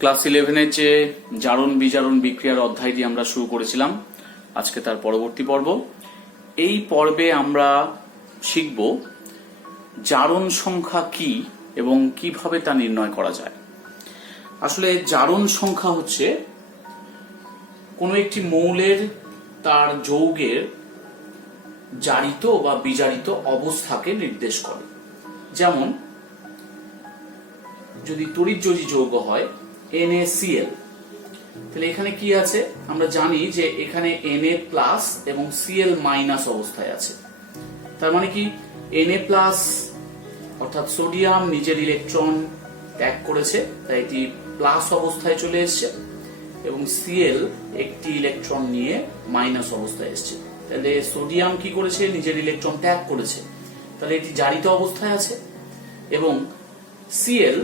Class 11-এর যে জারণ বিজারণ বিক্রিয়ার অধ্যায়টি আমরা শুরু করেছিলাম, আজকে তার পরবর্তী পর্ব। এই পর্বে আমরা শিখব জারণ সংখ্যা কি এবং কিভাবে তা নির্ণয় করা যায়। আসলে জারণ সংখ্যা হচ্ছে কোনো একটি মৌলের তার যৌগের জারিত বা বিজারিত অবস্থাকে নির্দেশ করে। যেমন যদি তড়িৎযোজী যৌগ হয় NaCl, তাহলে এখানে কি আছে আমরা জানি যে এখানে Na+ এবং Cl- অবস্থায় আছে। তার মানে কি Na+ অর্থাৎ সোডিয়াম নিজের ইলেকট্রন ত্যাগ করেছে, তাই এটি প্লাস অবস্থায় চলে এসেছে, এবং Cl একটি ইলেকট্রন নিয়ে মাইনাস অবস্থায় এসেছে। তাহলে সোডিয়াম কি করেছে, নিজের ইলেকট্রন ত্যাগ করেছে, তাহলে এটি জারিত অবস্থায় আছে, এবং Cl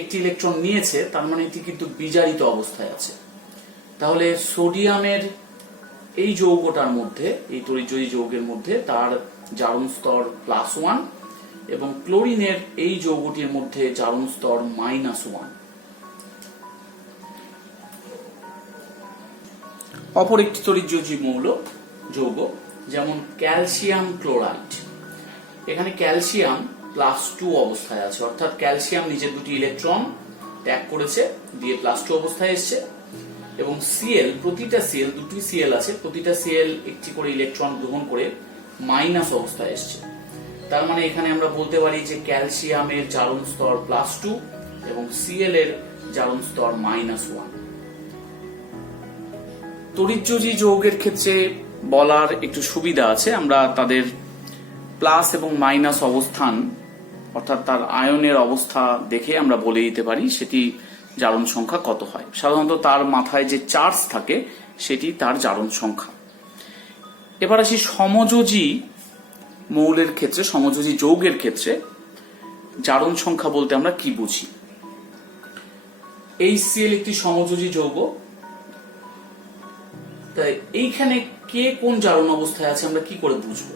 একটি ইলেকট্রন নিয়েছে, তার মানে এটি কিন্তু বিজারিত অবস্থায় আছে। তাহলে সোডিয়ামের এই যৌগটার মধ্যে, এই তড়িৎযোজী যৌগের মধ্যে তার জারণ স্তর +1 এবং ক্লোরিনের এই যৌগটির মধ্যে জারণ স্তর -1। অপর একটি তড়িৎযোজী যৌগ যেমন ক্যালসিয়াম ক্লোরাইড, এখানে ক্যালসিয়াম +2 অবস্থায় আছে, অর্থাৎ ক্যালসিয়াম নিজের দুটি ইলেকট্রন ত্যাগ করেছে দিয়ে +2 অবস্থায় এসেছে, এবং Cl প্রতিটা Cl, দুটি Cl আছে, প্রতিটা Cl একটি করে ইলেকট্রন গ্রহণ করে মাইনাস অবস্থায় এসেছে। তার মানে এখানে আমরা বলতে পারি যে ক্যালসিয়ামের জারণ স্তর +2 এবং Cl এর জারণ স্তর -1। তড়িৎযোজী যৌগের ক্ষেত্রে বলার একটু সুবিধা আছে, আমরা তাদের প্লাস এবং মাইনাস অবস্থান অর্থাৎ তার আয়নের অবস্থা দেখে আমরা বলে দিতে পারি সেটি জারণ সংখ্যা কত হয়। সাধারণত তার মাথায় যে চার্জ থাকে সেটি তার জারণ সংখ্যা। এবার আসি সমযোজী মৌলের ক্ষেত্রে, সমযোজী যৌগের ক্ষেত্রে জারণ সংখ্যা বলতে আমরা কি বুঝি। HCl একটি সমযোজী যৌগ, তাই এইখানে কে কোন জারণ অবস্থায় আছে আমরা কি করে বুঝবো?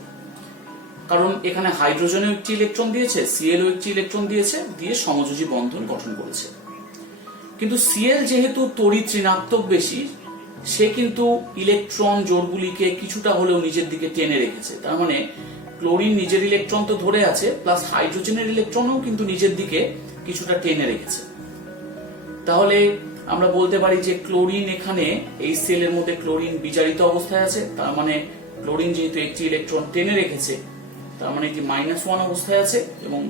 কারণ এখানে হাইড্রোজেনও একটি ইলেকট্রন দিয়েছে, Cl ও একটি ইলেকট্রন দিয়েছে, দিয়ে সমযোজী বন্ধন গঠন করেছে। কিন্তু Cl যেহেতু তড়িৎ ঋণাত্মক বেশি, সে কিন্তু ইলেকট্রন জোড়গুলিকে কিছুটা হলেও নিজের দিকে টেনে রেখেছে। তার মানে ক্লোরিন নিজের ইলেকট্রন তো ধরে আছে, প্লাস হাইড্রোজেনের ইলেকট্রনও কিন্তু নিজের দিকে কিছুটা টেনে রেখেছে। তাহলে আমরা বলতে পারি যে ক্লোরিন এখানে এই সেলের মধ্যে ক্লোরিন বিজারিত অবস্থায় আছে, তার মানে ক্লোরিন যেহেতু একটি ইলেকট্রন টেনে রেখেছে, তার মানে এটি -1 অবস্থায় আছে, এবং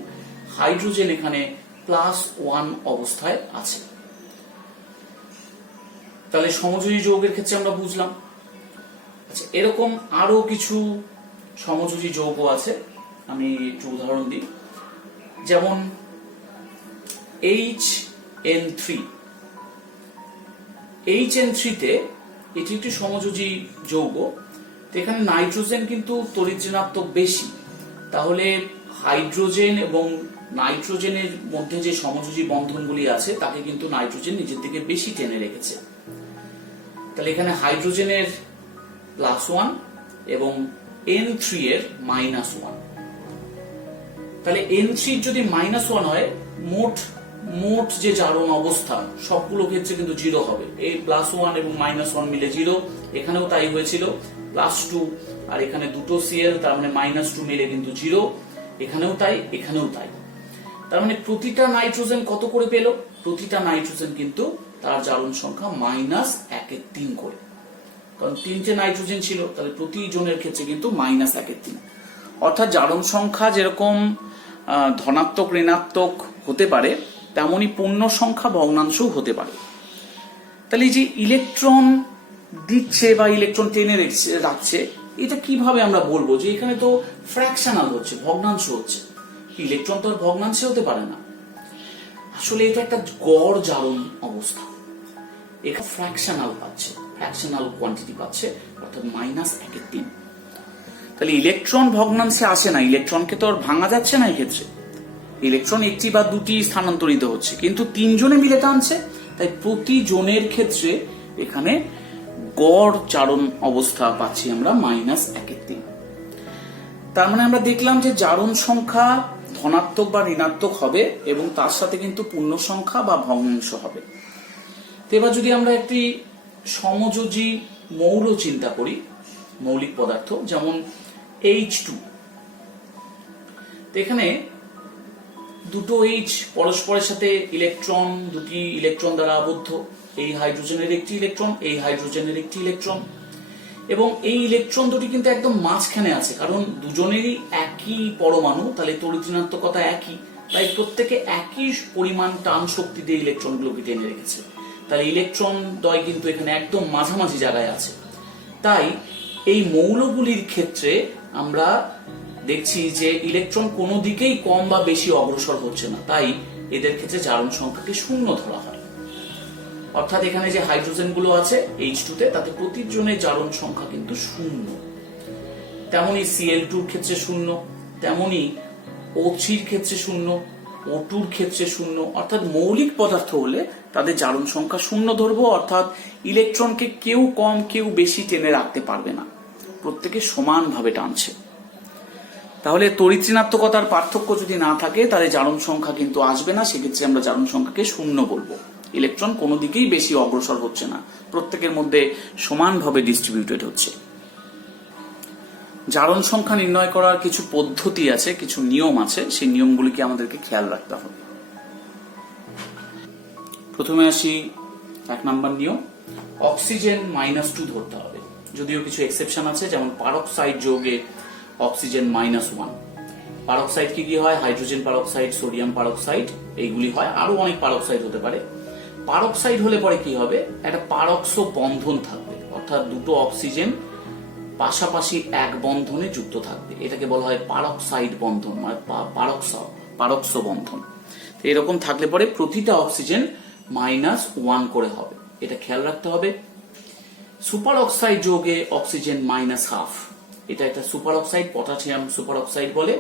হাইড্রোজেন এখানে +1 অবস্থায় আছে। তাহলে সমযোজী যৌগের ক্ষেত্রে আমরা বুঝলাম। আচ্ছা, এরকম আরো কিছু সমযোজী যৌগ আছে, আমি একটু উদাহরণ দিই। যেমন HN3, HN3 তে এটি একটি সমযোজী যৌগ, এখানে নাইট্রোজেন কিন্তু তড়িৎ ঋণাত্মক বেশি, তাহলে হাইড্রোজেন এবং নাইট্রোজেনের মধ্যে যে সমযোজী বন্ধনগুলি আছে তাকে কিন্তু নাইট্রোজেন নিজের দিকে বেশি টেনে রেখেছে। তাহলে এখানে হাইড্রোজেনের +1 এবং N3 এর -1। তাহলে N3 যদি -1 হয়, মোট যে জারণ অবস্থা সবগুলো ক্ষেত্রে কিন্তু 0 হবে। এই +1 এবং -1 মিলে 0, এখানেও তাই হয়েছিল, +2 আর এখানে দুটো Cl, তার মানে -2 মিলে কিন্তু 0, এখানেও তাই, এখানেও তাই। তার মানে প্রতিটা নাইট্রোজেন কত করে পেল? প্রতিটা নাইট্রোজেন কিন্তু তার জারণ সংখ্যা -1/3 করে, কারণ 3টে নাইট্রোজেন ছিল, তাহলে প্রতি জনের ক্ষেত্রে কিন্তু -1/3। অর্থাৎ জারণ সংখ্যা যেরকম ধনাত্মক ঋণাত্মক হতে পারে, তেমনি পূর্ণ সংখ্যা ভগ্নাংশও হতে পারে। তাহলে এই যে ইলেকট্রন দিচ্ছে বা ইলেকট্রন টেনে রাখছে, এটা কিভাবে আমরা বলবো যে এখানে তো ফ্র্যাকশনাল হচ্ছে, ভগ্নাংশ হচ্ছে? ইলেকট্রন তো আর ভগ্নাংশে হতে পারে না। আসলে এটা একটা গড় জারণ অবস্থা, এটা ফ্র্যাকশনাল পাচ্ছে, ফ্র্যাকশনাল কোয়ান্টিটি পাচ্ছে, অর্থাৎ -1/3। তাহলে ইলেকট্রন ভগ্নাংশে আসে না, ইলেকট্রনকে তো আর ভাঙা যাচ্ছে না। এক্ষেত্রে ইলেকট্রন একটি বা দুটি স্থানান্তরিত হচ্ছে, কিন্তু 3 জনে মিলে টানছে, তাই প্রতি জনের ক্ষেত্রে এখানে গড় জারণ অবস্থা পাচ্ছি আমরা -1/3। তার মানে আমরা দেখলাম যে জারণ সংখ্যা ধনাত্মক বা ঋণাত্মক হবে এবং তার সাথে কিন্তু পূর্ণ সংখ্যা বা ভগ্নাংশ হবে। তো এবার যদি আমরা একটি সমযোজী মৌল চিন্তা করি, মৌলিক পদার্থ, যেমন H2, তো এখানে দুটো H পরস্পরের সাথে দুটি ইলেকট্রন দ্বারা আবদ্ধ। এই হাইড্রোজেনের একটি ইলেকট্রন, এই হাইড্রোজেনের একটি ইলেকট্রন, এবং এই ইলেকট্রন দুটি কিন্তু একদম মাঝখানে আছে, কারণ দুজনেরই একই পরমাণু, তাহলে তড়িৎ ঋণাত্মকতা একই, তাই প্রত্যেকে একই পরিমাণ টান শক্তি দিয়ে ইলেকট্রনগুলোকে টেনে রেখেছে। তাহলে ইলেকট্রন দ্বয় কিন্তু এখানে একদম মাঝামাঝি জায়গায় আছে। তাই এই মৌলগুলির ক্ষেত্রে আমরা দেখছি যে ইলেকট্রন কোনো দিকেই কম বা বেশি অগ্রসর হচ্ছে না, তাই এদের ক্ষেত্রে জারণ সংখ্যাকে শূন্য ধরা হয়। অর্থাৎ এখানে যে হাইড্রোজেন গুলো আছে H2 তে, তাতে প্রতিজনের জারণ সংখ্যা কিন্তু শূন্য। তেমনি Cl2 এর ক্ষেত্রে শূন্য, তেমনি O3 এর ক্ষেত্রে শূন্য, O2 এর ক্ষেত্রে শূন্য। অর্থাৎ মৌলিক পদার্থ হলে তাদের জারণ সংখ্যা শূন্য ধরবো, অর্থাৎ ইলেকট্রনকে কেউ কম কেউ বেশি টেনে রাখতে পারবে না, প্রত্যেকে সমানভাবে টানছে। তাহলে তড়িৎ ঋণাত্মকতার পার্থক্য যদি না থাকে তাহলে জারণ সংখ্যা কিন্তু আসবে না, সেক্ষেত্রে আমরা জারণ সংখ্যাকে শূন্য বলবো। ইলেকট্রন কোনো দিকেই বেশি অগ্রসর হচ্ছে না, প্রত্যেকের মধ্যে সমানভাবে ডিস্ট্রিবিউটেড হচ্ছে। জারণ সংখ্যা নির্ণয় করার কিছু পদ্ধতি আছে, কিছু নিয়ম আছে, সেই নিয়মগুলিকে আমাদেরকে খেয়াল রাখতে হবে। প্রথমে আসি 1 নম্বর নিয়ম, অক্সিজেন -2 ধরতে হবে। যদিও কিছু এক্সেপশন আছে, যেমন পারক্সাইড যৌগে অক্সিজেন -1। পারক্সাইড কি হয়? হাইড্রোজেন পারক্সাইড, সোডিয়াম পারক্সাইড, এইগুলি হয়। আরো অনেক পারক্সাইড হতে পারে। পারক্সাইড হলে পরে কি হবে? একটা পারক্সো বন্ধন থাকবে, অর্থাৎ দুটো অক্সিজেন পাশাপাশি এক বন্ধনে যুক্ত থাকবে। এটাকে বলা হয় পারক্সাইড বন্ধন, মানে পারক্সো বন্ধন। এরকম থাকলে পরে প্রতিটা অক্সিজেন -1 করে হবে, এটা খেয়াল রাখতে হবে। সুপার অক্সাইড যৌগে অক্সিজেন -1/2, এটা একটা super oxide, potassium super oxide বলে।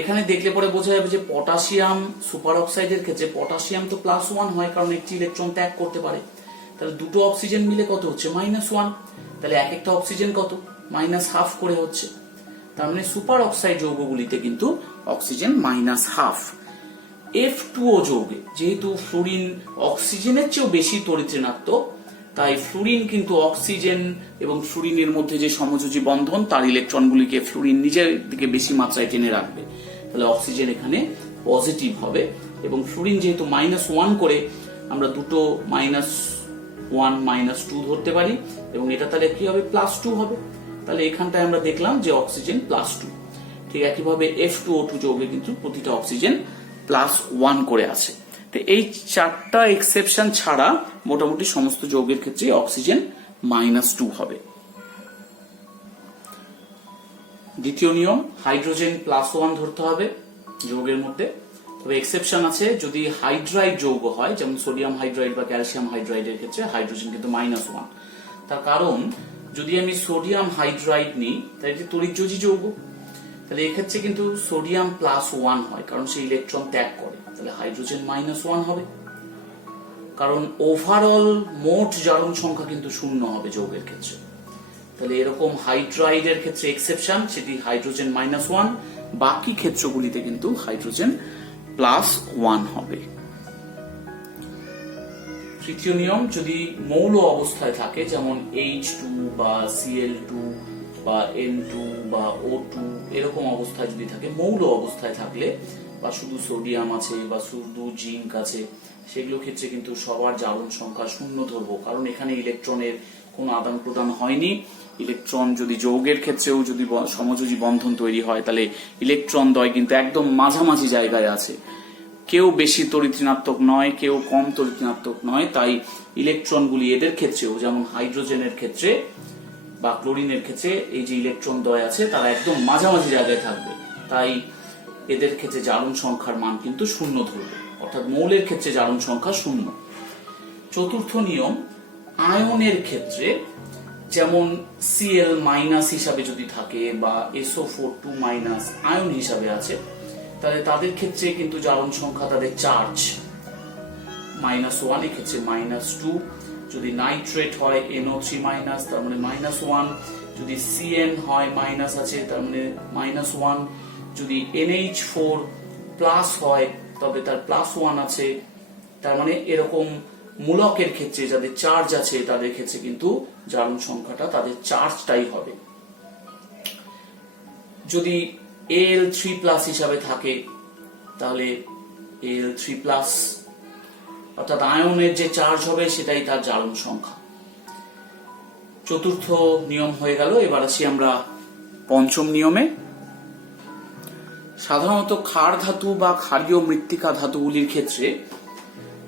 এখানে দেখলে পরে বোঝা যাবে যে পটাশিয়াম সুপার অক্সাইডের ক্ষেত্রে পটাশিয়াম তো +1 হয়, কারণ একটি ইলেকট্রন ত্যাগ করতে পারে। তাহলে দুটো অক্সিজেন মিলে কত হচ্ছে? -1। তাহলে এক একটা অক্সিজেন কত? -1/2 করে হচ্ছে। তার মানে সুপার অক্সাইড যৌগগুলিতে কিন্তু অক্সিজেন -1/2। F2O যৌগে যেহেতু ফ্লুরিন অক্সিজেনের চেয়েও বেশি তড়িৎ ঋণাত্মক, তাই ফ্লুরিন কিন্তু অক্সিজেন এবং ফ্লুরিনের মধ্যে যে সমযোজী বন্ধন, তার ইলেকট্রনগুলিকে ফ্লুরিন নিজের দিকে বেশি মাত্রায় টেনে রাখবে। তাহলে অক্সিজেন এখানে পজিটিভ হবে, এবং ফ্লুরিন যেহেতু -1 করে, আমরা দুটো -1 -2 ধরতে পারি, এবং এটা তাহলে কি হবে? +2 হবে। তাহলে এখানটায় আমরা দেখলাম যে অক্সিজেন +2। ঠিক একইভাবে F2O2 যৌগে কিন্তু প্রতিটা অক্সিজেন +1 করে আছে। তো এই 4টা এক্সেপশন ছাড়া মোটামুটি সমস্ত যৌগের ক্ষেত্রে অক্সিজেন -2 হবে। দ্বিতীয় নিয়ম, হাইড্রোজেন +1 ধরতে হবে যৌগের মধ্যে। তবে এক্সেপশন আছে, যদি হাইড্রাইড যৌগ হয়, যেমন সোডিয়াম হাইড্রাইড বা ক্যালসিয়াম হাইড্রাইডের ক্ষেত্রে হাইড্রোজেন কিন্তু -1। তার কারণ যদি আমি সোডিয়াম হাইড্রাইড নিই, তাহলে এটি তড়িৎযোজী যৌগ, তাহলে এক্ষেত্রে কিন্তু সোডিয়াম +1 হয়, কারণ সে ইলেকট্রন ত্যাগ করে। তাহলে হাইড্রোজেন -1 হবে, কারণ ওভারঅল মোট জারণ সংখ্যা কিন্তু শূন্য হবে যৌগের ক্ষেত্রে। তাহলে এরকম হাইড্রাইডের ক্ষেত্রে এক্সেপশন, সেটি হাইড্রোজেন -1, বাকি ক্ষেত্রগুলিতে কিন্তু হাইড্রোজেন +1 হবে। তৃতীয় নিয়ম, যদি মৌল অবস্থায় থাকে, যেমন H2 বা Cl2 বা N2 বা O2, এরকম অবস্থায় যদি থাকে, মৌল অবস্থায় থাকলে, বা শুধু সোডিয়াম আছে বা শুধু জিঙ্ক আছে, সেগুলোর ক্ষেত্রে কিন্তু সবার জারণ সংখ্যা শূন্য ধরবো, কারণ এখানে ইলেকট্রনের কোনো আদান প্রদান হয়নি। ইলেকট্রন যদি যৌগের ক্ষেত্রেও যদি সমযোজী বন্ধন তৈরি হয়, তাহলে ইলেকট্রন দ্বয় কিন্তু একদম মাঝামাঝি জায়গায় আছে, কেউ বেশি তড়িৎ ঋণাত্মক নয়, কেউ কম তড়িৎ ঋণাত্মক নয়। তাই ইলেকট্রনগুলি এদের ক্ষেত্রেও, যেমন হাইড্রোজেনের ক্ষেত্রে বা ক্লোরিনের ক্ষেত্রে, এই যে ইলেকট্রন দ্বয় আছে তারা একদম মাঝামাঝি জায়গায় থাকবে, তাই এদের ক্ষেত্রে জারণ সংখ্যার মান কিন্তু শূন্য ধরবে, অর্থাৎ মৌলের ক্ষেত্রে জারণ সংখ্যা শূন্য। চতুর্থ নিয়ম, আয়নের ক্ষেত্রে, যেমন Cl- হিসাবে যদি থাকে বা SO4 2- আয়ন হিসাবে আছে, তাহলে তাদের ক্ষেত্রে কিন্তু জারণ সংখ্যা, তাদের চার্জ -1, এক্ষেত্রে -2। যদি নাইট্রেট হয় NO3-, তার মানে -1। যদি Cn হয় মাইনাস আছে, তার মানে -1। যদি NH4 প্লাস হয় তবে তার +1 আছে, তার মানে এরকম মূলকের ক্ষেত্রে যাদের চার্জ আছে তাদের ক্ষেত্রে কিন্তু জারণ সংখ্যাটা তাদের চার্জটাই হবে। যদি Al3+ হিসাবে থাকে তাহলে Al3+, অর্থাৎ আয়নের যে চার্জ হবে সেটাই তার জারণ সংখ্যা। চতুর্থ নিয়ম হয়ে গেল। এবার আসি আমরা পঞ্চম নিয়মে। সাধারণত ক্ষার ধাতু বা ক্ষারীয় মৃত্তিকা ধাতুগুলির ক্ষেত্রে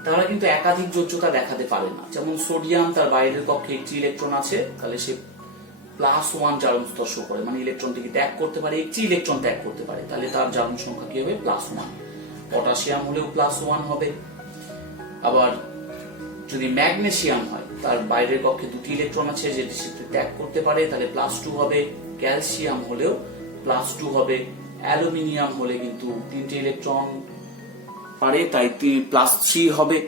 তারা কিন্তু একাধিক যোজ্যতা দেখাতে পারে না। যেমন সোডিয়াম, তার বাইরের কক্ষে একটি ইলেকট্রন আছে, তাহলে সে +1 জারণ স্তর শো করে, মানে ইলেকট্রনটিকে ত্যাগ করতে পারে, একটি ইলেকট্রন ত্যাগ করতে পারে, তাহলে তার জারণ সংখ্যা কি হবে? +1। পটাশিয়াম হলেও +1 হবে। আবার যদি ম্যাগনেসিয়াম হয়, তার বাইরের কক্ষে দুটি ইলেকট্রন আছে, যেটি সেটি ত্যাগ করতে পারে, তাহলে +2 হবে। ক্যালসিয়াম হলেও +2 হবে। অ্যালুমিনিয়াম হলে কিন্তু তিনটি ইলেকট্রন পারে, তাই +3 হবে।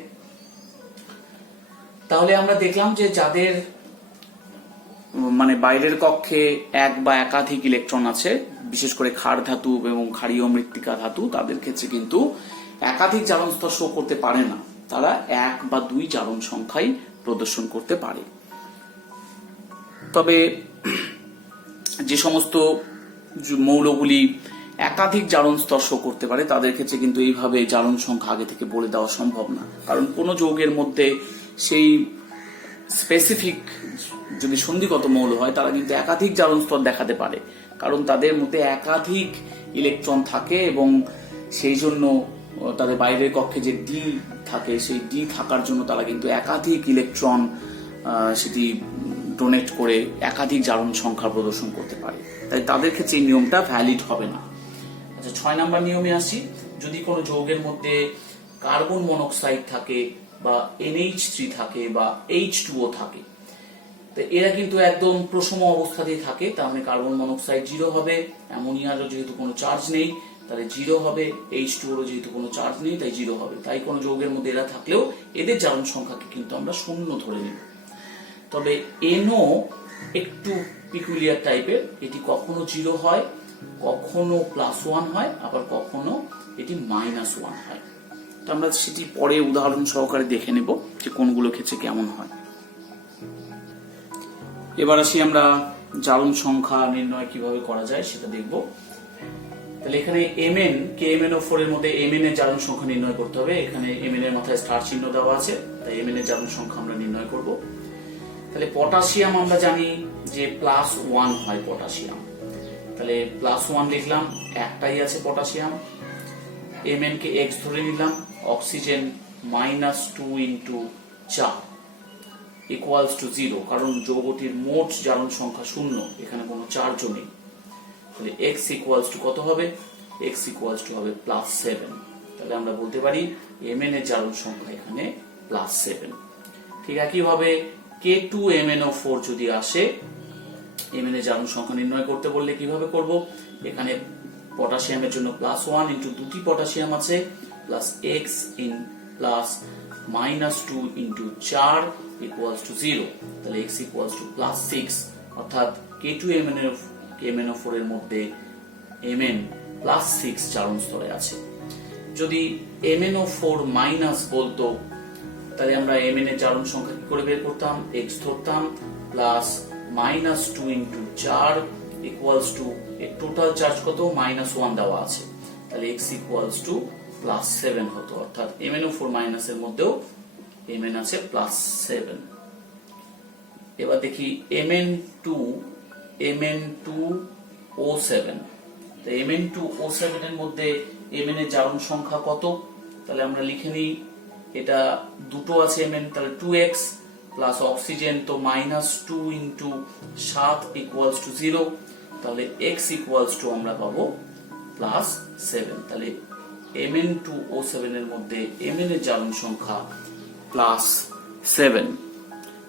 তাহলে আমরা দেখলাম যে যাদের মানে বাইরের কক্ষে এক বা একাধিক ইলেকট্রন আছে, বিশেষ করে ক্ষার ধাতু এবং ক্ষারীয় মৃত্তিকা ধাতু, তাদের ক্ষেত্রে কিন্তু একাধিক জারণ স্তর শো করতে পারে না, তারা 1 বা 2 জারণ সংখ্যাই প্রদর্শন করতে পারে। তবে যে সমস্ত মৌলগুলি একাধিক জারণ স্তর শো করতে পারে তাদের ক্ষেত্রে কিন্তু এইভাবে জারণ সংখ্যা আগে থেকে বলে দেওয়া সম্ভব না, কারণ কোন যৌগের মধ্যে সেই স্পেসিফিক যদি সন্ধিগত মৌল হয় তারা কিন্তু একাধিক জারণ স্তর দেখাতে পারে, কারণ তাদের মধ্যে একাধিক ইলেকট্রন থাকে এবং সেই জন্য তাদের বাইরের কক্ষে যে ডি থাকে সেই ডি থাকার জন্য তারা কিন্তু একাধিক ইলেকট্রন সেটি ডোনেট করে একাধিক জারণ সংখ্যা প্রদর্শন করতে পারে, তাই তাদের ক্ষেত্রে এই নিয়মটা ভ্যালিড হবে না। আচ্ছা, 6 নম্বর নিয়মে আসি। যদি কোনো যৌগের মধ্যে কার্বন মনোক্সাইড থাকে বা NH3 থাকে বা H2O থাকে, তো এরা কিন্তু একদম প্রশম অবস্থাতেই থাকে, তার মানে কার্বন মনোক্সাইড 0 হবে, অ্যামোনিয়ারও যেহেতু কোনো চার্জ নেই তাহলে 0 হবে, H2O যেহেতু কোনো চার্জ নেই তাই 0 হবে। তাই কোনো যৌগের মধ্যে এরা থাকলেও এদের জারণ সংখ্যাকে কিন্তু আমরা 0 ধরে নিব। তবে NO একটু পিকুলিয়ার টাইপের, এটি কখনো 0 হয়, কখনো +1 হয়, আবার কখনো এটি -1 হয়। তো আমরা সেটি পরে উদাহরণ সহকারে দেখে নেব যে কোনগুলো ক্ষেত্রে কেমন হয়। এবার আসি আমরা জারণ সংখ্যা নির্ণয় কিভাবে করা যায় সেটা দেখব। তাহলে এখানে Mn KMnO4 এর মধ্যে Mn এর জারণ সংখ্যা নির্ণয় করতে হবে। এখানে Mn এর মাথায় স্টার চিহ্ন দেওয়া আছে, তাই Mn এর জারণ সংখ্যা আমরা নির্ণয় করব। তাহলে পটাশিয়াম আমরা জানি যে +1 হয় পটাশিয়াম, তাহলে +1 লিখলাম, একটাই আছে পটাশিয়াম। Mn কে x ধরে নিলাম, অক্সিজেন -2 × 4 = 0, কারণ যৌগটির মোট জারণ সংখ্যা 0, এখানে কোনো চার্জও নেই। তাহলে x = কত হবে? x হবে +7। তাহলে আমরা বলতে পারি Mn এর জারণ সংখ্যা এখানে +7। ঠিক একইভাবে K2MnO4 যদি আসে, Mn এর জারণ সংখ্যা নির্ণয় করতে বললে কিভাবে করব? এখানে পটাশিয়ামের জন্য +1 × দুটি পটাশিয়াম আছে, +x -2 × 4 = 0, তাহলে x +6, অর্থাৎ K2MnO4 এর মধ্যে Mn +6 জারণ স্তরে আছে। যদি MnO4- বলতো তাহলে আমরা Mn এর জারণ সংখ্যা কি করে বের করতাম? x ধরতাম, -2 × 4 = এর টোটাল চার্জ কত? -1 দেওয়া আছে, তাহলে x +7 হতো, অর্থাৎ MnO4- এর মধ্যেও Mn আছে +7। এবার দেখি Mn2O7, তো Mn2O7 এর মধ্যে Mn এর জারণ সংখ্যা কত? তাহলে আমরা লিখে নিই, এটা দুটো আছে Mn, তাহলে 2x প্লাস অক্সিজেন, তো -2 × 7 = 0, তাহলে x আমরা পাবো +7। তাহলে Mn2O7 এর মধ্যে Mn এর জারণ সংখ্যা +7।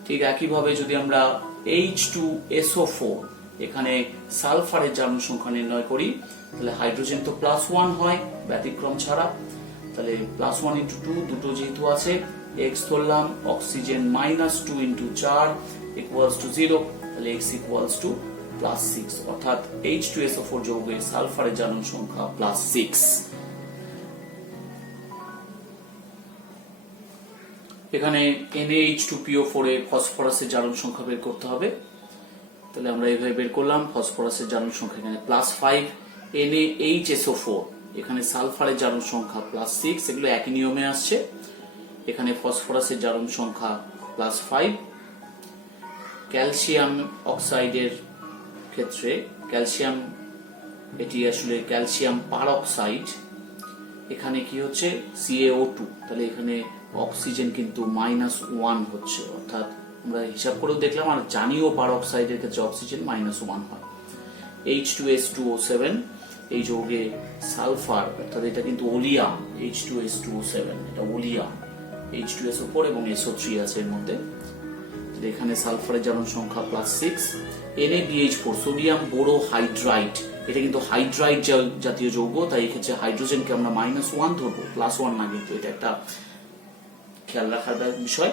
ঠিক একইভাবে যদি আমরা H2SO4, এখানে সালফারের জারণ সংখ্যা নির্ণয় করি, তাহলে হাইড্রোজেন তো +1 হয় ব্যতিক্রম ছাড়া, তাহলে +1 × 2 দুটো যেহেতু আছে, x ধরলাম, অক্সিজেন -2 × 4 = 0, তাহলে x +6, অর্থাৎ H2SO4 যৌগের সালফারের জারণ সংখ্যা +6। এখানে NaH2PO4 এ ফসফরাসের জারণ সংখ্যা বের করতে হবে। তাহলে আমরা এইভাবে বের করলাম, ফসফরাসের জারণ সংখ্যা এখানে +5, NaHSO4 এখানে সালফারের জারণ সংখ্যা +6, এগুলো একই নিয়মে আসছে। এখানে ফসফরাসের জারণ সংখ্যা +5, ক্যালসিয়াম অক্সাইডের ক্ষেত্রে ক্যালসিয়াম, এটি আসলে ক্যালসিয়াম পারঅক্সাইড, এখানে কি হচ্ছে CaO2, তাহলে এখানে অক্সিজেন কিন্তু -1 হচ্ছে, অর্থাৎ আমরা হিসাব করেও দেখলাম আর জানিও পারঅক্সাইডের ক্ষেত্রে অক্সিজেন -1 হয়। H2S2O7 এই যৌগে সালফার, অর্থাৎ এটা কিন্তু ওলিয়াম, H2S2O7 এটা ওলিয়াম, H2SO4 এবং SO3 আছে এর মধ্যে। এখানে সালফারের জারণ সংখ্যা +6, NaBH4 সোডিয়াম বোরো হাইড্রাইড, এটা কিন্তু হাইড্রাইড জাতীয় যৌগ, তাই এক্ষেত্রে হাইড্রোজেনকে আমরা -1 ধরবো, +1 না, কিন্তু এটা একটা খেয়াল রাখার বিষয়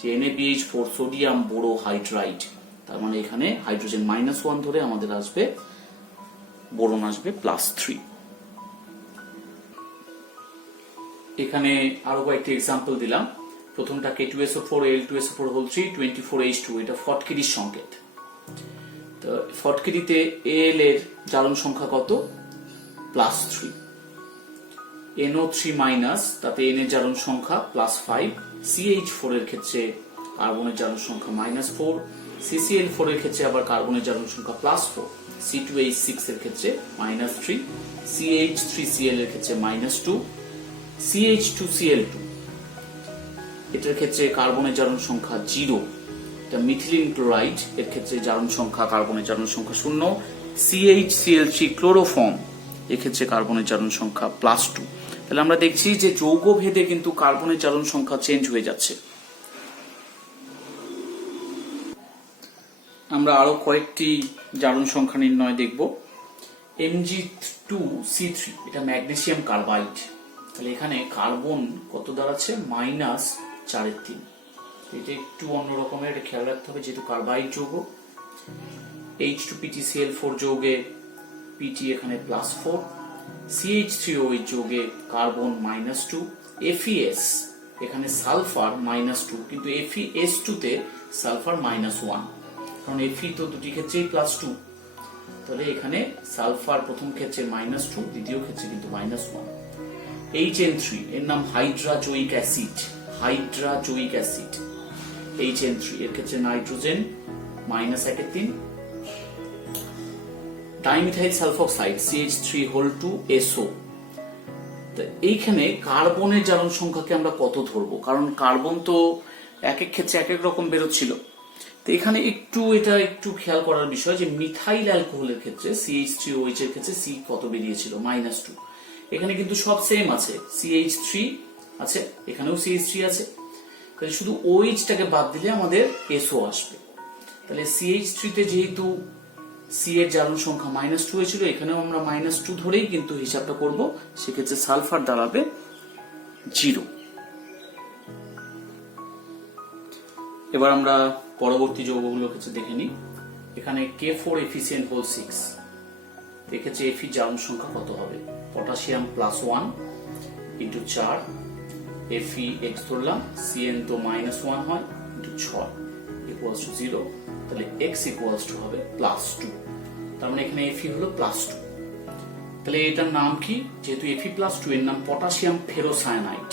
যে NaBH4 সোডিয়াম বোরো হাইড্রাইড, তার মানে এখানে হাইড্রোজেন -1 ধরে আমাদের আসবে, বোরন আসবে +3। এখানে আরো কয়েকটি এক্সাম্পল দিলাম। প্রথমটা K2SO4 Al2SO4 24H2, এটা ফটকিরির সংকেত। তো ফটকিরিতে Al এর জারণ সংখ্যা কত? +3। NO3- তাতে N এর জারণ সংখ্যা +5, CH4 এর ক্ষেত্রে কার্বনের জারণ সংখ্যা -4, CCl4 এর ক্ষেত্রে আবার কার্বনের জারণ সংখ্যা +4, C2H6 এর ক্ষেত্রে -3, CH3Cl এর ক্ষেত্রে -2, CH2Cl2 এটার ক্ষেত্রে কার্বনের জারণ সংখ্যা 0, এটা মিথিলিন ক্লোরাইড এর ক্ষেত্রে জারণ সংখ্যা, কার্বনের জারণ সংখ্যা 0, CHCl3 ক্লোরোফর্ম এর ক্ষেত্রে কার্বনের জারণ সংখ্যা +2। তাহলে আমরা দেখছি যে যৌগ ভেদে কিন্তু কার্বনের জারণ সংখ্যা চেঞ্জ হয়ে যাচ্ছে। আমরা আরো কয়েকটি জারণ সংখ্যা নির্ণয় দেখব। Mg2C3 এটা ম্যাগনেসিয়াম কার্বাইড, তাহলে এখানে কার্বন কত দাঁড়াচ্ছে? -4/3। এটা একটু অন্য রকমের, এটা খেয়াল রাখতে হবে যেহেতু কার্বাইড যৌগ। H2PtCl4 যৌগে Pt এখানে +4, CH3OH যৌগে কার্বন -2, FeS এখানে সালফার -2, কিন্তু FeS2 তে সালফার -1, কারণ Fe তো দুটি ক্ষেত্রেই +2, তাহলে এখানে সালফার প্রথম ক্ষেত্রে -2, দ্বিতীয় ক্ষেত্রে কিন্তু -1। HN3 এর নাম হাইড্রাজোয়িক অ্যাসিড, হাইড্রাজোয়িক অ্যাসিড HN3 এর ক্ষেত্রে নাইট্রোজেন -1/3, ডাইমিথাইল সালফোক্সাইড CH3(2SO), তো এইখানে কার্বনের জারণ সংখ্যাকে আমরা কত ধরবো, কারণ কার্বন তো এক এক ক্ষেত্রে এক এক রকম বেরোচ্ছিল। তো এখানে এটা একটু খেয়াল করার বিষয় যে মিথাইল অ্যালকোহলের ক্ষেত্রে CH3OH এর ক্ষেত্রে C কত বেরিয়েছিল? -2। এখানে কিন্তু সব সেম আছে, CH3 আছে, এখানেও CH3 আছে, তাহলে শুধু OH টাকে বাদ দিলে আমাদের SO আসবে। তাহলে CH3 তে যেহেতু C এর জারণ সংখ্যা -2 হয়েছিল, এখানেও আমরা -2 ধরেই কিন্তু হিসাবটা করব, সেক্ষেত্রে সালফার দাঁড়াবে 0। এবার আমরা পরবর্তী যৌগগুলোর ক্ষেত্রে দেখে নিই। এখানে K4Fe6, এক্ষেত্রে Fe জারণ সংখ্যা কত হবে? পটাশিয়াম +1 × 4, FeX ধরলাম, Cn তো -1 হয়, × 6 = 0, তাহলে X = হবে +2, তার মানে এখানে Fe হলো +2। তাহলে এটার নাম কি? যেহেতু Fe +2, এর নাম পটাশিয়াম ফেরোসায়ানাইড।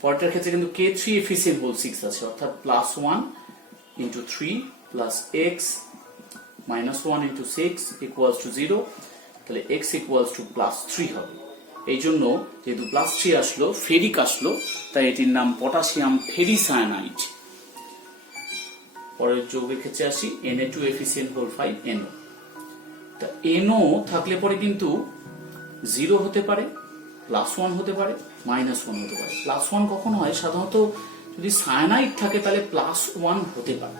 পরেরটার ক্ষেত্রে কিন্তু K3Fe6 আছে, অর্থাৎ +1 × 3 + X -1 × 6 = 0, তাহলে X = +3 হবে। এই জন্য যেহেতু +3 আসলো, ফেরিক আসলো, তাই এটির নাম পটাশিয়াম ফেরিসায়ানাইড। পরের যৌগের ক্ষেত্রে আসি, Na2Fe5NO। তা NO থাকলে পরে কিন্তু 0 হতে পারে, +1 হতে পারে, -1 হতে পারে। +1 কখন হয়? সাধারণত যদি সায়ানাইড থাকে তাহলে +1 হতে পারে।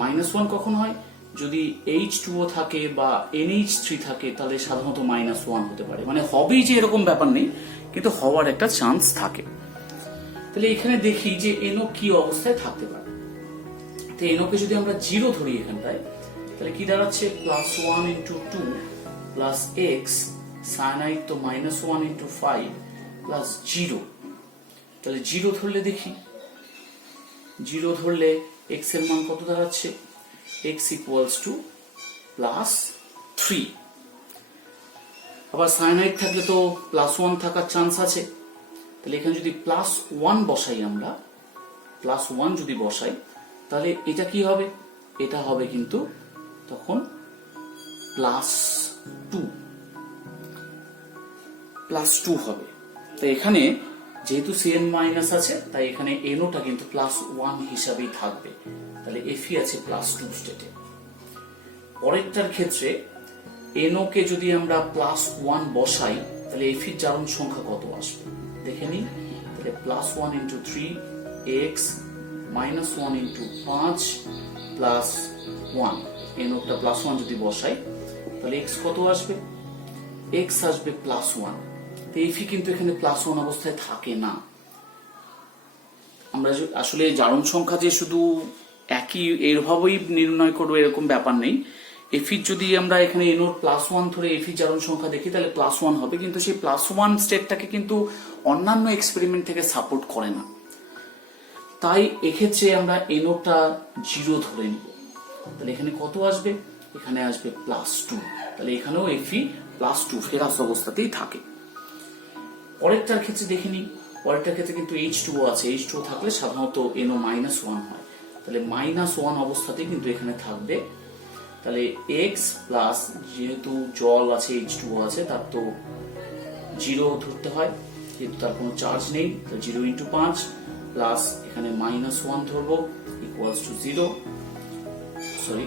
-1 কখন হয়? যদি H2O থাকে বা NH3 থাকে, তাহলে সাধারণত -1 হতে পারে। মানে হবেই যে এরকম ব্যাপার নেই, কিন্তু হওয়ার একটা চান্স থাকে। তাহলে এখানে দেখি যে NO কি অবস্থায় থাকতে পারে। তো NO কে যদি আমরা 0 ধরি এখানটায়, তাহলে কি দাঁড়াচ্ছে? +1 × 2 + X, সায়ানাইড তো -1 × 5 + 0, তাহলে 0 ধরলে দেখি, 0 ধরলে x এর মান কত দাঁড়াচ্ছে, x ইকুয়ালস টু +3। আবার সাইনাইড থাকলে তো +1 থাকার চান্স আছে, তাহলে এখানে যদি +1 বসাই, আমরা +1 যদি বসাই, তাহলে এটা কি হবে, এটা হবে কিন্তু তখন +2 হবে। তাই এখানে যেহেতু Cn মাইনাস আছে, তাই এখানে NOটা কিন্তু +1 হিসাবেই থাকবে, তাহলে Fe আছে +2 স্টেটে। পরেরটার ক্ষেত্রে NO কে যদি আমরা +1 বসাই, তাহলে Fe এর জারণ সংখ্যা কত আসবে দেখে নিই। তাহলে +1 × 3 x -1 × 5 +1, NOটা +1 যদি বসাই, তাহলে x কত আসবে, x আসবে +1। Fe কিন্তু এখানে +1 অবস্থায় থাকে না। আমরা আসলে জারণ সংখ্যা যে শুধু একই এরভাবেই নির্ণয় করবো এরকম ব্যাপার নেই। Fe যদি আমরা এখানে NOর +1 ধরে Fe জারণ সংখ্যা দেখি, তাহলে +1 হবে, কিন্তু সেই +1 স্টেটটাকে কিন্তু অন্যান্য এক্সপেরিমেন্ট থেকে সাপোর্ট করে না। তাই এক্ষেত্রে আমরা NOটা 0 ধরে নিব। তাহলে এখানে কত আসবে, এখানে আসবে +2। তাহলে এখানেও Fe +2 ফেরাস অবস্থাতেই থাকে। পরেরটার ক্ষেত্রে দেখে নিই, পরেরটার ক্ষেত্রে কিন্তু H2O আছে, H2O থাকলে সাধারণত NO -1 হয়, তাহলে -1 অবস্থাতেই কিন্তু এখানে থাকবে। তাহলে x প্লাস, যেহেতু জল আছে H2O আছে, তার তো 0 ধরতে হয়, যেহেতু তার কোনো চার্জ নেই, তো 0 × 5 প্লাস এখানে -1 ধরবো ইকুয়ালস টু 0, সরি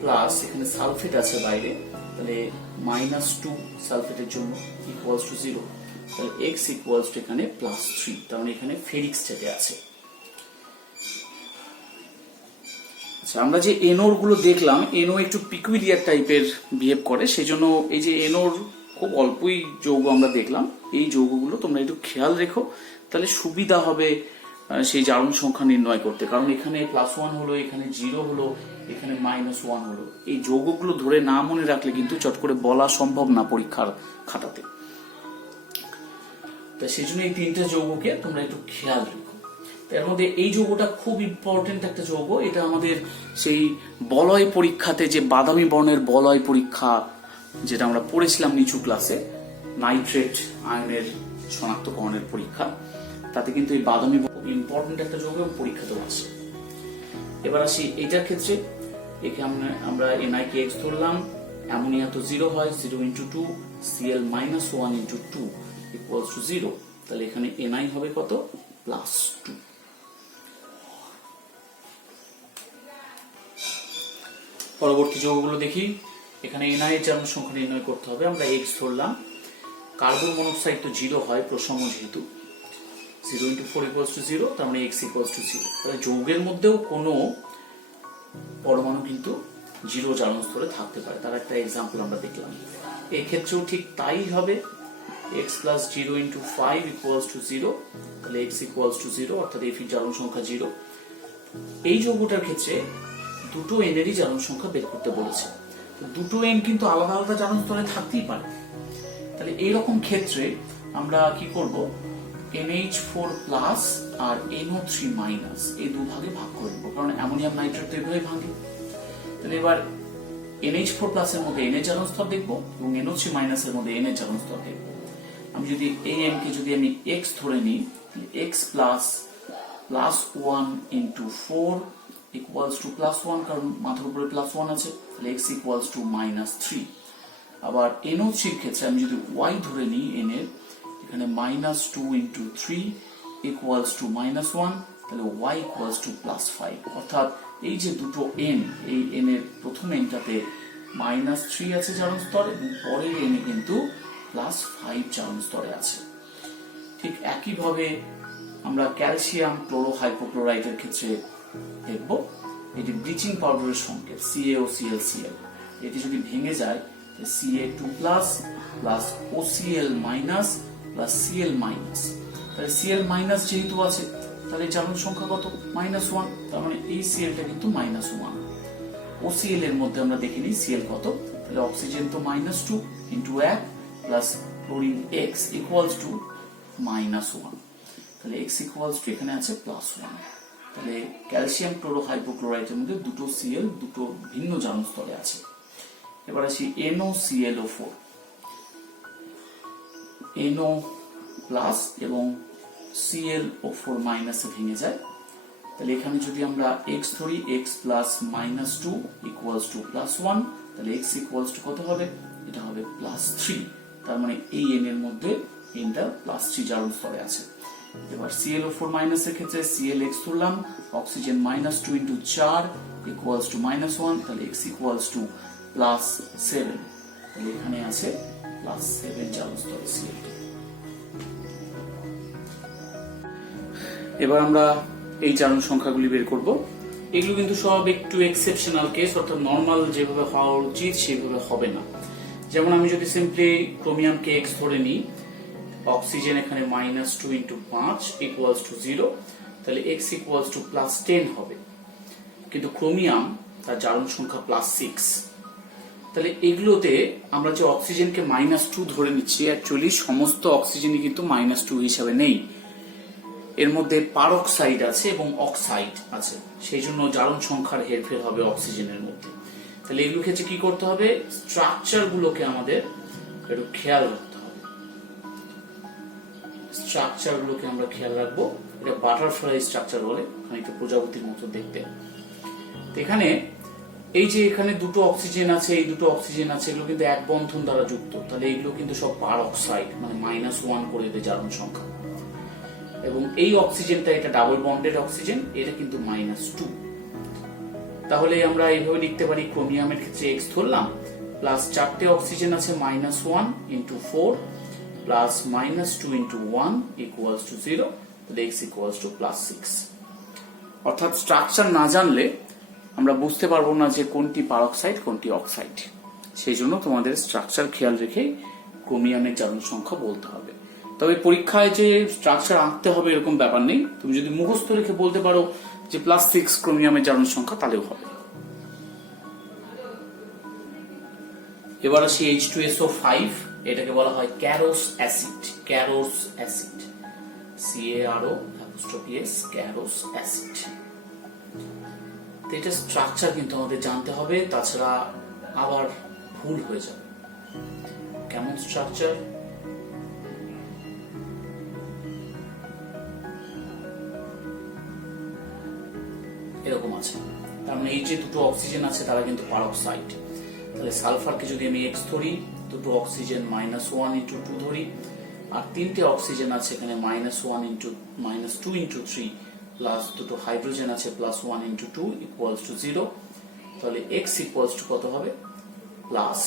প্লাস এখানে সালফেট আছে বাইরে, তাহলে -2 সালফেটের জন্য ইকুয়ালস টু 0, তাহলে x ইকুয়ালস টু এখানে +3, তার মানে এখানে ফেরিক স্টেটে আছে। আচ্ছা, আমরা যে NOর গুলো দেখলাম, NO একটু পিকুইলিয়ার টাইপের বিহেভ করে, সেজন্য এই যে NOর খুব অল্পই যৌগ আমরা দেখলাম, এই যৌগগুলো তোমরা একটু খেয়াল রেখো, তাহলে সুবিধা হবে সেই জারণ সংখ্যা নির্ণয় করতে। কারণ এখানে +1 হলো, এখানে 0 হলো, এখানে -1 হলো, এই যৌগগুলো ধরে না মনে রাখলে কিন্তু চট করে বলা সম্ভব না পরীক্ষার খাতাতে। তা সেই জন্য এই 3টে যৌগকে তোমরা একটু খেয়াল রেখো। এর মধ্যে এই যৌগটা খুব ইম্পর্টেন্ট একটা যৌগ, এটা আমাদের সেই বলয় পরীক্ষাতে, যে বাদামি বর্ণের বলয় পরীক্ষা যেটা আমরা পড়েছিলাম নিচু ক্লাসে, নাইট্রেট আয়নের শনাক্তকরণের পরীক্ষা, তাতে কিন্তু এই বাদামি ইম্পর্টেন্ট একটা যৌগ পরীক্ষাতেও আসে। এবার আসি এইটার ক্ষেত্রে, এখানে আমরা Ni কে x ধরলাম, অ্যামোনিয়া তো 0 হয়, 0 × 2 Cl -1 × 2 ইকুয়ালস টু 0, তাহলে এখানে Ni হবে কত, +2। পরবর্তী যৌগগুলো দেখি। এখানে Ni এর জারণ সংখ্যা নির্ণয় করতে হবে, আমরা x ধরলাম, কার্বন মনোক্সাইড তো 0 হয় প্রসম, যেহেতু 0 × 4 ইকুয়ালস টু 0, তার মানে x ইকুয়ালস টু 0। তাহলে যৌগের মধ্যেও কোনো পরমাণু কিন্তু 0 জারণ স্তরে থাকতে পারে, তার একটা এক্সাম্পল আমরা দেখলাম। এই ক্ষেত্রেও ঠিক তাই হবে, x + 0 × 5 ইকুয়ালস টু 0, তাহলে x ইকুয়ালস টু 0, অর্থাৎ Fe জারণ সংখ্যা 0। এই যৌগটার ক্ষেত্রে দুটো n এরই জারণ সংখ্যা বের করতে বলেছে, দুটো n কিন্তু আলাদা আলাদা জারণ স্তরে থাকতেই পারে। তাহলে এইরকম ক্ষেত্রে আমরা কি করব, NH4+ আর NO3- এই দুভাগে ভাগ করে নেব, কারণ অ্যামোনিয়াম নাইট্রেট তো এভাবে ভাঙে। তাহলে এবার NH4+ এর মধ্যে n এর জারণ স্তর দেখব, এবং NO3- এর মধ্যে n এর জারণ স্তর দেখব। আমি যদি এই n কে যদি আমি x ধরে নিই, তাহলে x +1 × 4 ইকুয়ালস টু +1, কারণ মাথার উপরে +1 আছে, তাহলে x ইকুয়ালস টু -3। আবার NO3 এর ক্ষেত্রে আমি যদি y ধরে নিই n এর, এখানে -2 × 3 ইকুয়ালস টু -1, তাহলে y ইকুয়ালস টু +5, অর্থাৎ এই যে দুটো n, এই n এর প্রথম nটাতে -3 আছে জারণ স্তর, এবং পরের n এ কিন্তু +5 জারণ স্তরে আছে। ঠিক একইভাবে আমরা ক্যালসিয়াম ক্লোরোহাইপোক্লোরাইটের ক্ষেত্রে দেখব, এটি ব্লিচিং পাউডারের সংকেত CaOClCl, এটি যদি ভেঙে যায় Ca2+ OCl- Cl-, তাহলে Cl- যেহেতু আছে, তাহলে জারণ সংখ্যা কত, -1, তার মানে এই Clটা কিন্তু -1। OCl এর মধ্যে আমরা দেখে নিই Cl কত, তাহলে অক্সিজেন তো -2 × 1 plus chlorine X equals to -1। তাহলে x ইকুয়ালস টু এখানে আছে +1। তাহলে ক্যালসিয়াম ক্লোরোহাইড্রোক্লোরাইডের মধ্যে দুটো Cl দুটো ভিন্ন জারণ স্তরে আছে। এবার আসি NOClO4, NO প্লাস এবং ClO4 মাইনাসে ভেঙে যায়। তাহলে এখানে যদি আমরা x ধরি, x প্লাস -2 ইকুয়ালস টু +1, তাহলে x ইকুয়ালস টু কত হবে? এটা হবে +3। তার মানে এই n এর মধ্যে nটা +3 জারণ স্তরে আছে। এবার ClO4 মাইনাসের ক্ষেত্রে Clx ধরলাম, অক্সিজেন -2 ইন্টু 4 ইকুয়ালস টু -1, তাহলে x ইকুয়ালস টু +7। তাহলে এখানে আছে +7 জারণ স্তরে Cl। এবার আমরা এই জারণ সংখ্যাগুলি বের করব। এগুলো কিন্তু সব একটু এক্সেপশনাল কেস, অর্থাৎ নর্মাল যেভাবে হওয়া উচিত সেভাবে হবে না। যেমন আমি যদি সিম্পলি ক্রোমিয়ামকে x ধরে নিই, অক্সিজেন এখানে -2 ইন্টু 5 ইকুয়ালস টু 0, তাহলে x ইকুয়ালস টু +10 হবে। কিন্তু ক্রোমিয়াম তার জারণ সংখ্যা +6। তাহলে এগুলোতে আমরা যে অক্সিজেনকে -2 ধরে নিচ্ছি, অ্যাকচুয়ালি সমস্ত অক্সিজেনই কিন্তু -2 হিসাবে নেই। এর মধ্যে পারক্সাইড আছে এবং অক্সাইড আছে, সেই জন্য জারণ সংখ্যার হেরফের হবে অক্সিজেনের মধ্যে। তাহলে এগুলো ক্ষেত্রে কি করতে হবে? স্ট্রাকচার গুলোকে আমাদের একটু খেয়াল রাখতে হবে। স্ট্রাকচার গুলোকে আমরা খেয়াল রাখবো। এটা বাটারফ্লাই স্ট্রাকচার বলে, খানিকটা প্রজাপতির মতো দেখতে। এখানে এই যে এখানে দুটো অক্সিজেন আছে, এই দুটো অক্সিজেন আছে, এগুলো কিন্তু এক বন্ধন দ্বারা যুক্ত। তাহলে এগুলো কিন্তু সব পারক্সাইড, মানে -1 করে দেয় জারণ সংখ্যা। এবং এই অক্সিজেনটা, এটা ডাবল বন্ডেড অক্সিজেন, এটা কিন্তু -2। তাহলে আমরা এইভাবে লিখতে পারি, ক্রোমিয়ামের ক্ষেত্রে x ধরলাম, প্লাস 4টে অক্সিজেন আছে -1 into 4 plus -2 into 1 equals to 0, তাহলে x ইকুয়ালস টু +6। অর্থাৎ স্ট্রাকচার না জানলে আমরা বুঝতে পারবো না যে কোনটি পারক্সাইড কোনটি অক্সাইড। সেই জন্য তোমাদের স্ট্রাকচার খেয়াল রেখে ক্রোমিয়ামের জারণ সংখ্যা বলতে হবে। তবে পরীক্ষায় যে স্ট্রাকচার আঁকতে হবে এরকম ব্যাপার নেই। তুমি যদি মুখস্থ রেখে বলতে পারো যে +6 ক্রোমিয়ামের জারণ সংখ্যা, তাহলেও হবে। এবার আসি H2SO5, এটাকে বলা হয় Caro's acid. Caro's acid, CaRO'(S), Caro's acid. এটা স্ট্রাকচার কিন্তু আমাদের জানতে হবে, তাছাড়া আবার ভুল হয়ে যাবে। কেমন স্ট্রাকচার? এরকম আছে। তার মানে এই যে দুটো অক্সিজেন আছে তারা কিন্তু পারক্সাইড। তাহলে সালফারকে যদি আমি x ধরি, দুটো অক্সিজেন -1 ইন্টু 2 ধরি, আর তিনটে অক্সিজেন আছে এখানে -2 ইন্টু 3 প্লাস দুটো হাইড্রোজেন আছে +1 ইন্টু 2 ইকুয়ালস টু 0, তাহলে x ইকুয়ালস টু কত হবে? প্লাস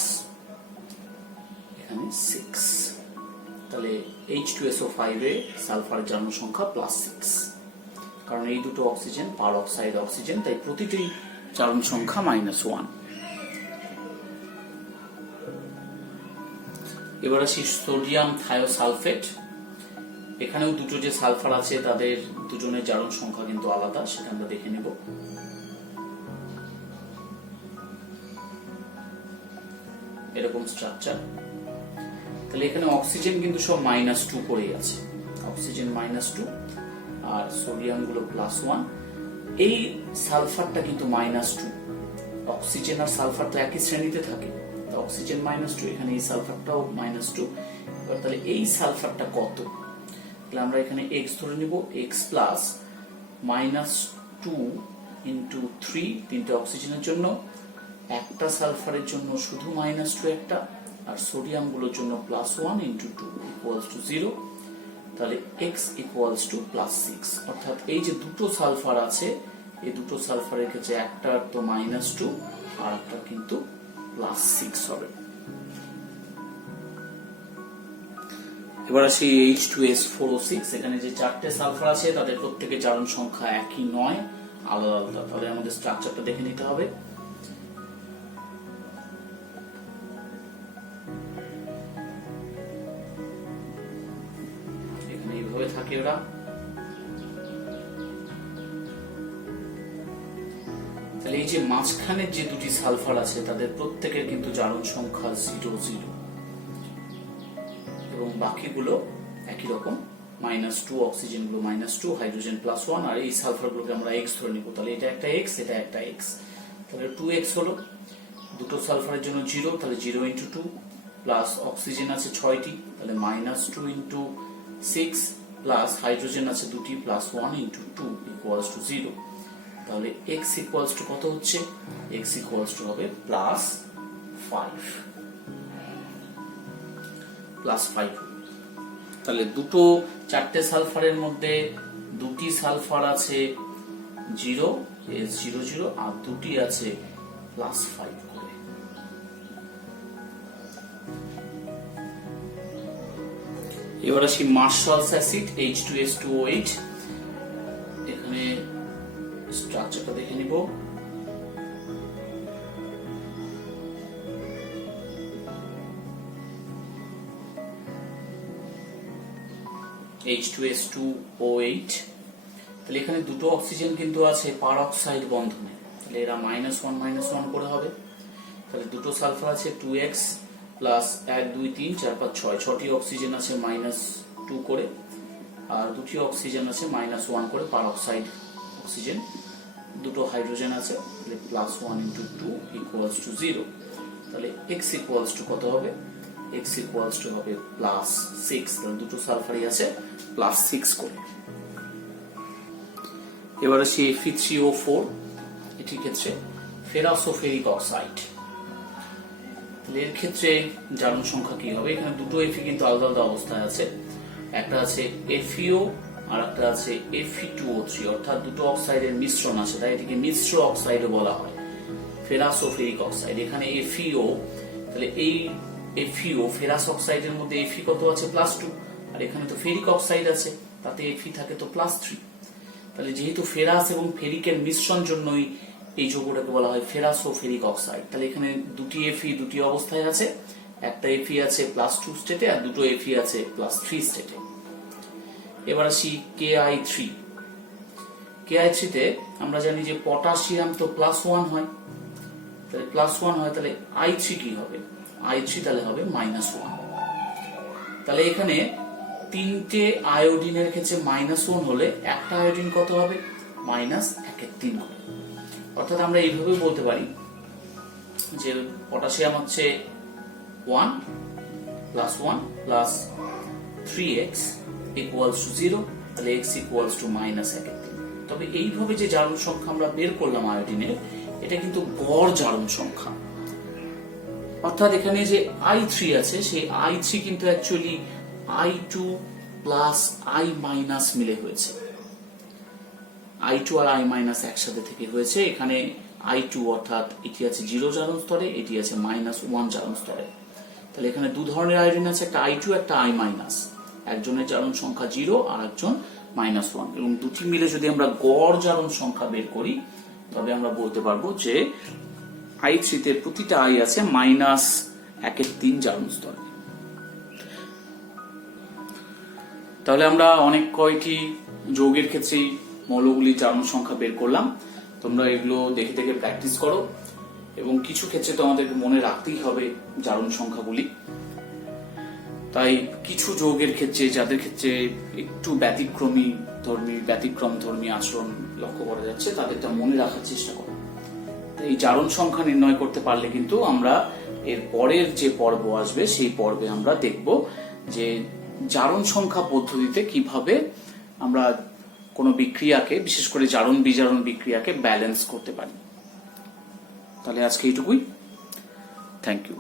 এখানে 6। তাহলে H2SO5 এ সালফারের জারণ সংখ্যা +6, কারণ এই দুটো অক্সিজেন পারক্সাইড অক্সিজেন, তাই প্রতিটি জারণ সংখ্যা -1। এবার আসি সোডিয়াম থায়োসালফেট। এখানেও দুটো যে সালফার আছে তাদের দুজনের জারণ সংখ্যা কিন্তু আলাদা, সেটা আমরা দেখে নেব। এরকম স্ট্রাকচার। তাহলে এখানে অক্সিজেন কিন্তু সব -2 করেই আছে, অক্সিজেন -2 আর সোডিয়াম গুলো +1। এই সালফারটা কিন্তু -2, অক্সিজেন আর সালফার তো একই শ্রেণীতে থাকে, অক্সিজেন -2, এখানে এই সালফারটাও -2। এবার তাহলে এই সালফারটা কত? তাহলে আমরা এখানে x ধরে নিব, x প্লাস -2 ইন্টু 3, তিনটে অক্সিজেনের জন্য, একটা সালফারের জন্য শুধু -2 একটা, আর সোডিয়াম গুলোর জন্য +1 ইন্টু 2 ইকুয়ালস টু 0, তাহলে x ইকুয়ালস টু +6। অর্থাৎ এই যে দুটো সালফার আছে, এই দুটো সালফারের ক্ষেত্রে একটা তো -2 আর একটা কিন্তু +6 হবে। এবার আসি H2S4O6, এখানে যে চারটে সালফার আছে তাদের প্রত্যেকের জারণ সংখ্যা একই নয়, আলাদা আলাদা। তাহলে আমাদের স্ট্রাকচারটা দেখে নিতে হবে। এখানে এইভাবে থাকে ওরা। তাহলে এই যে মাঝখানের যে দুটি সালফার আছে তাদের প্রত্যেকের কিন্তু জারণ সংখ্যা 0 0, এবং বাকিগুলো একই রকম -2, অক্সিজেন গুলো -2, হাইড্রোজেন +1, আর এই সালফার গুলোকে আমরা x ধরে নিব। তাহলে এটা একটা x, এটা একটা x, তাহলে 2x হলো। দুটো সালফারের জন্য 0, তাহলে 0 × 2, প্লাস অক্সিজেন আছে 6টি, তাহলে -2 × 6, প্লাস হাইড্রোজেন আছে 2টি, প্লাস 1 × 2 = 0। তাহলে x = কত হচ্ছে? x = হবে +5, +5। তাহলে দুটো 4টে সালফারের মধ্যে 2টি সালফার আছে 0, S00, আর 2টি আছে +5 করে। এবার আসি মার্শালস অ্যাসিড H2S2O8। এখানে স্ট্রাকচারটা দেখে নিব। H2S2O8, তাহলে এখানে দুটো অক্সিজেন কিন্তু আছে পারঅক্সাইড বন্ধনে, তাহলে এরা -1 -1 করে হবে। তাহলে দুটো সালফার আছে 2x, প্লাস 1 2 3 4 5 6, 6টি অক্সিজেন আছে -2 করে, আর দুটি অক্সিজেন আছে -1 করে, পারঅক্সাইড অক্সিজেন। দুটো হাইড্রোজেন আছে, তাহলে +1 × 2 = 0। তাহলে x = কত হবে? x = হবে +6, তাহলে দুটো সালফারই আছে +6 করে। এবার আসি Fe3O4, এটির ক্ষেত্রে ফেরাসোফেরিক অক্সাইড। তাহলে এর ক্ষেত্রে জারণ সংখ্যা কি হবে? এখানে দুটো Fe কিন্তু আলাদা আলাদা অবস্থায় আছে, একটা আছে FeO আর একটা আছে Fe2O3, অর্থাৎ দুটো অক্সাইডের মিশ্রণ আছে, তাই এটিকে মিশ্র অক্সাইডও বলা হয়, ফেরাসোফেরিক অক্সাইড। এখানে FeO, তাহলে এই FeO ফেরাস অক্সাইডের মধ্যে Fe কত আছে? +2, আর এখানে তো ফেরিক অক্সাইড আছে, তাতে Fe থাকে তো +3। তাহলে যেহেতু ফেরাস এবং ফেরিকের মিশ্রণ জন্যই এই যৌগটাকে বলা হয় ফেরাসোফেরিক অক্সাইড। তাহলে এখানে দুটি Fe দুটি অবস্থায় আছে, একটা Fe আছে +2 স্টেটে, আর দুটো Fe আছে +3 স্টেটে। এবার আসি Ki3। Ki3 তে আমরা জানি যে পটাশিয়াম তো +1 হয়, তাহলে +1 হয়, তাহলে I3 কি হবে? I3 তাহলে হবে -1। তাহলে এখানে তিনটে আয়োডিনের ক্ষেত্রে -1 হলে একটা আয়োডিন কত হবে? -1/3 হবে। অর্থাৎ আমরা এইভাবে বলতে পারি যে পটাশিয়াম হচ্ছে 1 +1 + 3x = 0, তাহলে x = -1/3। তবে এইভাবে যে জারণ সংখ্যা আমরা বের করলাম আয়োডিনের, এটা কিন্তু গড় জারণ সংখ্যা। অর্থাৎ এখানে যে I3 আছে, সেই I3 কিন্তু অ্যাকচুয়ালি I2 + I- মিলে হয়েছে, I2 আর I- একসাথে থেকে হয়েছে। এখানে I2 অর্থাৎ এটি আছে 0 জারণ স্তরে, এটি আছে -1 জারণ স্তরে। তাহলে এখানে দু ধরনের আয়োডিন আছে, একটা I2 একটা I-। একজনের জারণ সংখ্যা 0 আর একজন -1, এবং দুটি মিলে যদি আমরা গড় জারণ সংখ্যা বের করি, তবে আমরা বলতে পারবো যে I3 তে প্রতিটা I আছে -1/3 জারণ স্তরে। তাহলে আমরা অনেক কয়টি যৌগের ক্ষেত্রেই মৌলগুলির জারণ সংখ্যা বের করলাম। তোমরা এগুলো দেখে দেখে প্র্যাকটিস করো, এবং কিছু ক্ষেত্রে তো আমাদেরকে মনে রাখতেই হবে জারণ সংখ্যাগুলি। তাই কিছু যৌগের ক্ষেত্রে, যাদের ক্ষেত্রে একটু ব্যতিক্রম ধর্মী আচরণ লক্ষ্য করা যাচ্ছে, তাদেরটা মনে রাখার চেষ্টা করো। এই জারণ সংখ্যা নির্ণয় করতে পারলে কিন্তু আমরা এর পরের যে পর্ব আসবে, সেই পর্বে আমরা দেখব যে জারণ সংখ্যা পদ্ধতিতে কিভাবে আমরা কোনো বিক্রিয়াকে, বিশেষ করে জারণ বিজারণ বিক্রিয়াকে ব্যালেন্স করতে পারি। তাহলে আজকে এইটুকুই। Thank you.